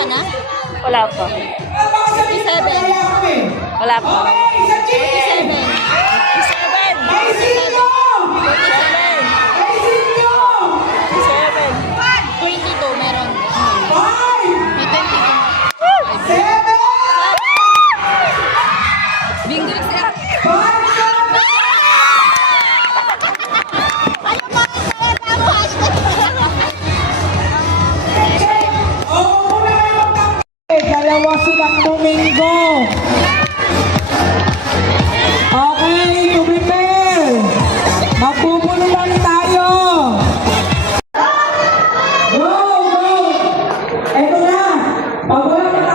51 na? Wala pa. 57. Wala pa. 47. 22 meron. May 22. Bingo sila. Dalawa silang Domingo. Okay, to prepare. Magpupulo lang tayo. Go, go. Eto na. Pag wala